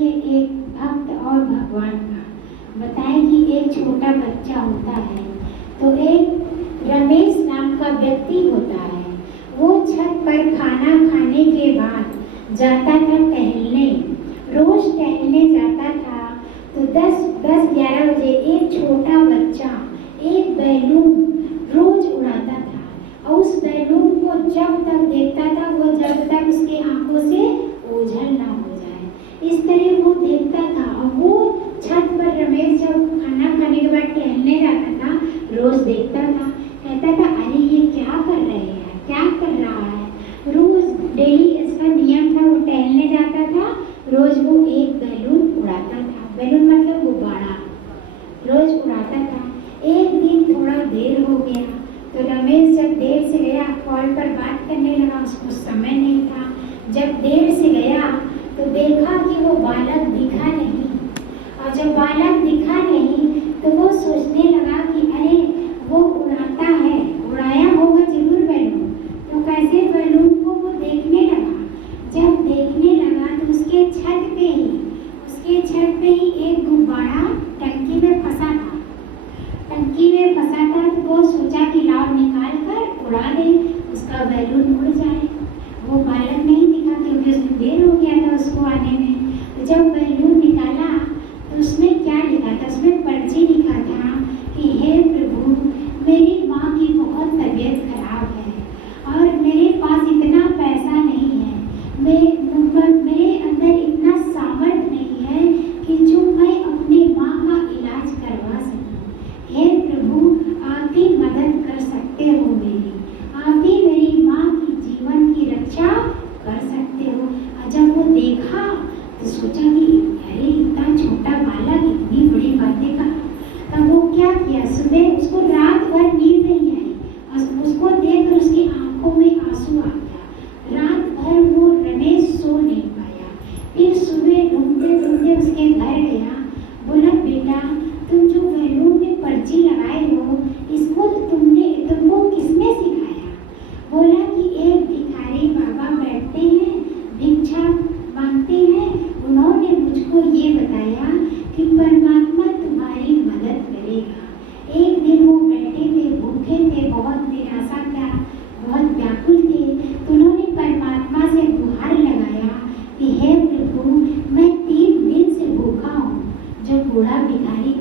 देखिए एक भक्त और भगवान का बताए कि एक छोटा बच्चा होता है, तो एक रमेश नाम का व्यक्ति होता है। वो छत पर खाना खाने के बाद जाता था टहलने, रोज टहलने जाता था। तो 10-11 बजे एक छोटा बच्चा एक बैलून रोज उड़ाता था, और उस बैलून को जब तक देखता था वो जब तक उसके आंखों से ओझल ना हो जाए, इस तरह वो देखता था। और वो छत पर रमेश जब खाना खाने के बाद टहलने जाता था, रोज देखता था, कहता था अरे ये क्या कर रहे हैं, क्या कर रहा है। रोज डेली इसका नियम था, वो टहलने जाता था, रोज वो एक बैलून उड़ाता था। बैलून मतलब गुब्बारा रोज उड़ाता था। एक दिन थोड़ा देर हो गया, तो रमेश जब देर से गया, कॉल पर बात करने लगा, उसको समय नहीं था। जब देर से गया तो देखा कि वो बालक दिखा नहीं, और जब बालक दिखा नहीं तो वो सोचने लगा कि अरे वो उड़ाता है, उड़ाया होगा जरूर बैलून। तो कैसे बैलून को वो देखने लगा। जब देखने लगा तो उसके छत पे ही एक गुब्बारा टंकी में फंसा था। तो वो सोचा कि लाओ निकाल कर उड़ा दे, उसका बैलून उड़ जाए। वो बालक नहीं दिखा क्योंकि उसमें देर हो गया था उसको आने में। तो जब बैलून निकाला तो उसमें क्या लिखा था, उसमें पर्ची लिखा था कि हे प्रभु, मेरी माँ की बहुत तबीयत खराब है और मेरे पास इतना पैसा नहीं है, मेरे अंदर इतना सामर्थ्य नहीं है कि जो मैं अपनी माँ का इलाज करवा सकूं। हे प्रभु, आप ही मदद कर सकते हो मेरी, आप ही मेरी माँ की जीवन की रक्षा कर सकते हो। और जब वो देखा तो सोचा कि अरे इतना छोटा बालक इतनी बड़ी बातें का। तब वो क्या किया, सुबह उसको रात भर नींद नहीं आई और उसको देखकर उसकी आंखों में आंसू आ गया। रात भर वो रमेश सो नहीं पाया। फिर सुबह ढूंढते उसके घर गया, बोला बेटा तुम जो बैलून में पर्ची लगाए हो, इसको तुमको किसने सिखाया। बोला कि एक भिखारी बाबा बैठते हैं, भिक्षा मांगते हैं, उन्होंने मुझको ये बताया कि परमात्मा तुम्हारी मदद करेगा। एक दिन वो बैठे थे, भूखे थे, बहुत निराशा था, बहुत व्याकुल थे, तो उन्होंने परमात्मा से गुहार लगाया कि हे प्रभु, मैं 3 दिन से भूखा हूँ। जो बूढ़ा भिखारी